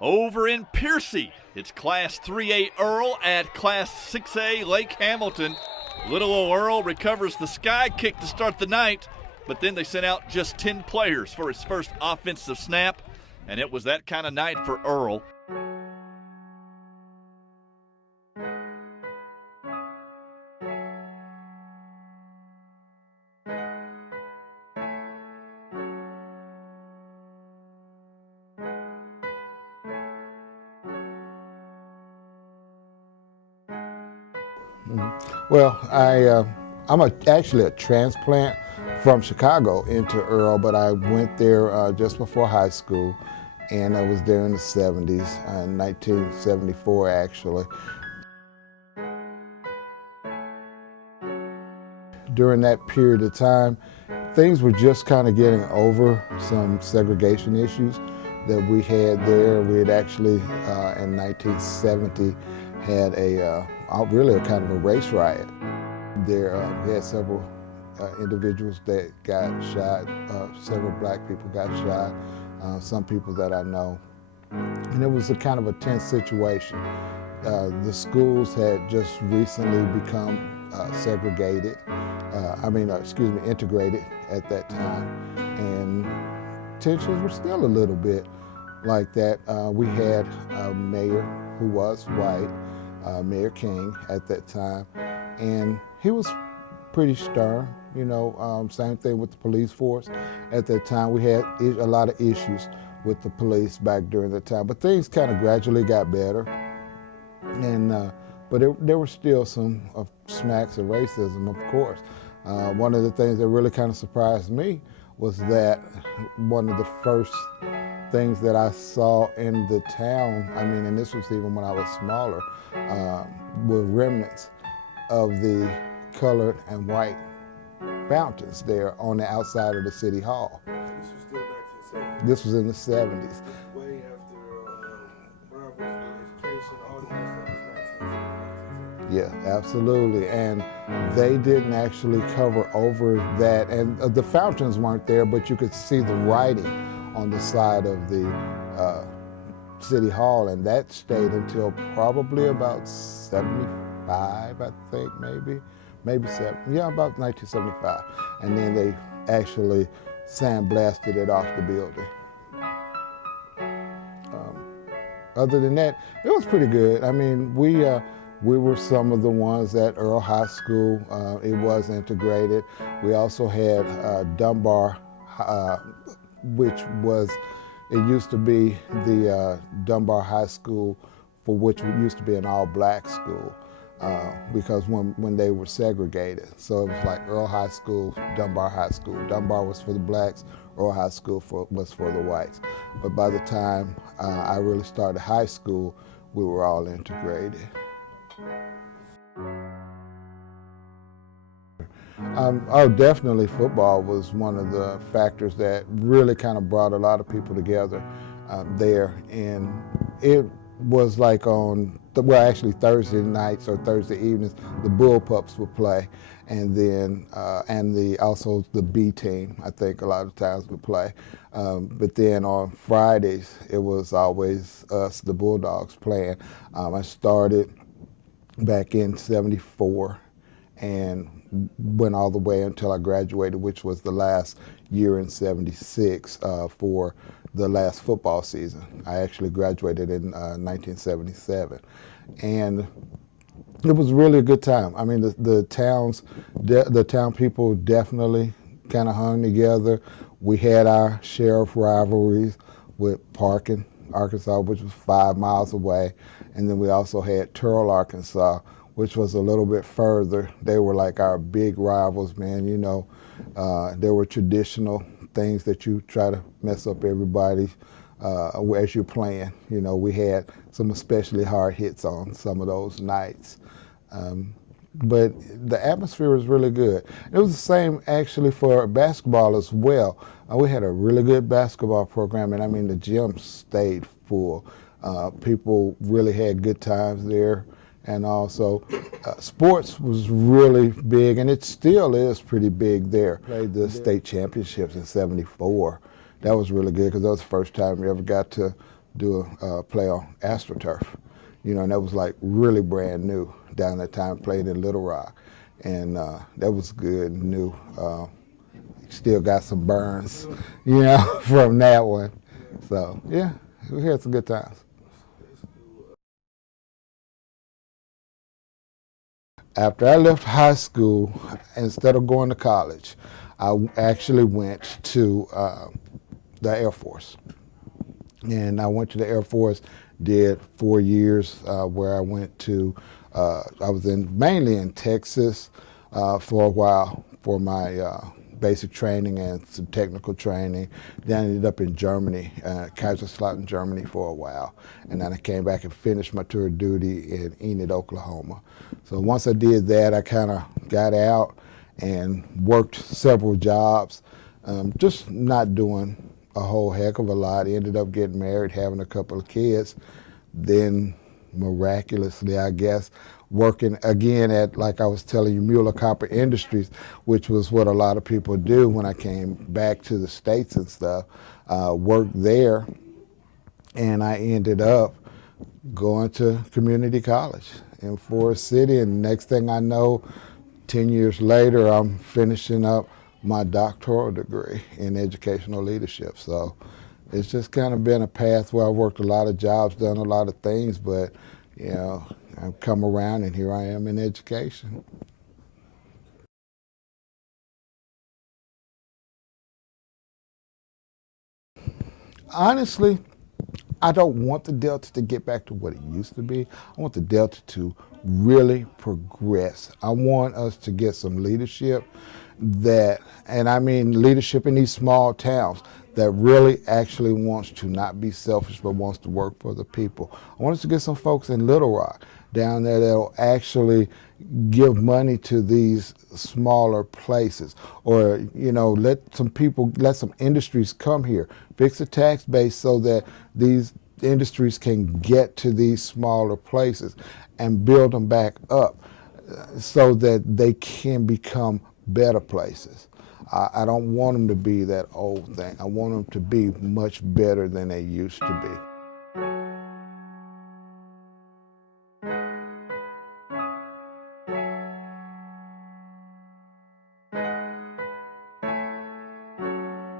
Over in Piercy, it's Class 3A Earl at Class 6A Lake Hamilton. Little old Earl recovers the sky kick to start the night, but then they sent out just 10 players for his first offensive snap, and it was that kind of night for Earl. Well, I'm actually a transplant from Chicago into Earl, but I went there just before high school, and I was there in the 70s, in 1974 actually. During that period of time, things were just kind of getting over some segregation issues that we had there. We had actually, in 1970, had really a kind of a race riot. There we had several individuals that got shot, several black people got shot, some people that I know. And it was a kind of a tense situation. The schools had just recently become integrated at that time. And tensions were still a little bit like that. We had a mayor who was white, Mayor King at that time, and he was pretty stern, you know. Same thing with the police force. At that time, we had a lot of issues with the police back during that time, but things kind of gradually got better. And but there were still some smacks of racism, of course. One of the things that really kind of surprised me was that one of the first things that I saw in the town, and this was even when I was smaller, were remnants of the colored and white fountains there on the outside of the city hall. This was still 1970. This was in the 70s. Way after Brown education, all the stuff was 1970. Yeah, absolutely. And they didn't actually cover over that. And the fountains weren't there, but you could see the writing on the side of the City Hall, and that stayed until probably about 75, I think, maybe about 1975. And then they actually sandblasted it off the building. Other than that, it was pretty good. We were some of the ones at Earle High School. It was integrated. We also had Dunbar, which was, it used to be the Dunbar High School, for which used to be an all-black school, because when they were segregated. So it was like Earle High School, Dunbar High School. Dunbar was for the blacks, Earle High School was for the whites. But by the time I really started high school, we were all integrated. Definitely football was one of the factors that really kind of brought a lot of people together there. And it was like actually Thursday nights or Thursday evenings, the Bullpups would play. And then, also the B team, I think a lot of times would play. But then on Fridays, it was always us, the Bulldogs, playing. I started back in '74 and went all the way until I graduated, which was the last year in '76 for the last football season. I actually graduated in 1977. And it was really a good time. The town people definitely kind of hung together. We had our share of rivalries with Parkin, Arkansas, which was 5 miles away. And then we also had Earle, Arkansas, which was a little bit further. They were like our big rivals, man. You know, there were traditional things that you try to mess up everybody as you're playing. You know, we had some especially hard hits on some of those nights. But the atmosphere was really good. It was the same actually for basketball as well. We had a really good basketball program, and the gym stayed full. People really had good times there. And also, sports was really big, and it still is pretty big there. Played the state championships in '74. That was really good because that was the first time we ever got to do a play on AstroTurf, and that was like really brand new down that time. Played in Little Rock, and that was good, new. Still got some burns, from that one. So yeah, we had some good times. After I left high school, instead of going to college, I actually went to the Air Force. And I went to the Air Force, did 4 years where I went to, I was mainly in Texas for a while for my basic training and some technical training. Then I ended up in Germany, Kaiserslautern, Germany for a while. And then I came back and finished my tour of duty in Enid, Oklahoma. So once I did that, I kind of got out and worked several jobs, just not doing a whole heck of a lot. Ended up getting married, having a couple of kids. Then miraculously, I guess, working again at, like I was telling you, Mueller Copper Industries, which was what a lot of people do when I came back to the States and stuff, worked there, and I ended up going to community college in Forest City, and next thing I know, 10 years later, I'm finishing up my doctoral degree in educational leadership. So it's just kind of been a path where I've worked a lot of jobs, done a lot of things, but I've come around and here I am in education. Honestly, I don't want the Delta to get back to what it used to be. I want the Delta to really progress. I want us to get some leadership and I mean leadership in these small towns that really actually wants to not be selfish but wants to work for the people. I want us to get some folks in Little Rock down there that'll actually give money to these smaller places, or let some industries come here, fix the tax base so that these industries can get to these smaller places and build them back up so that they can become better places. I don't want them to be that old thing. I want them to be much better than they used to be.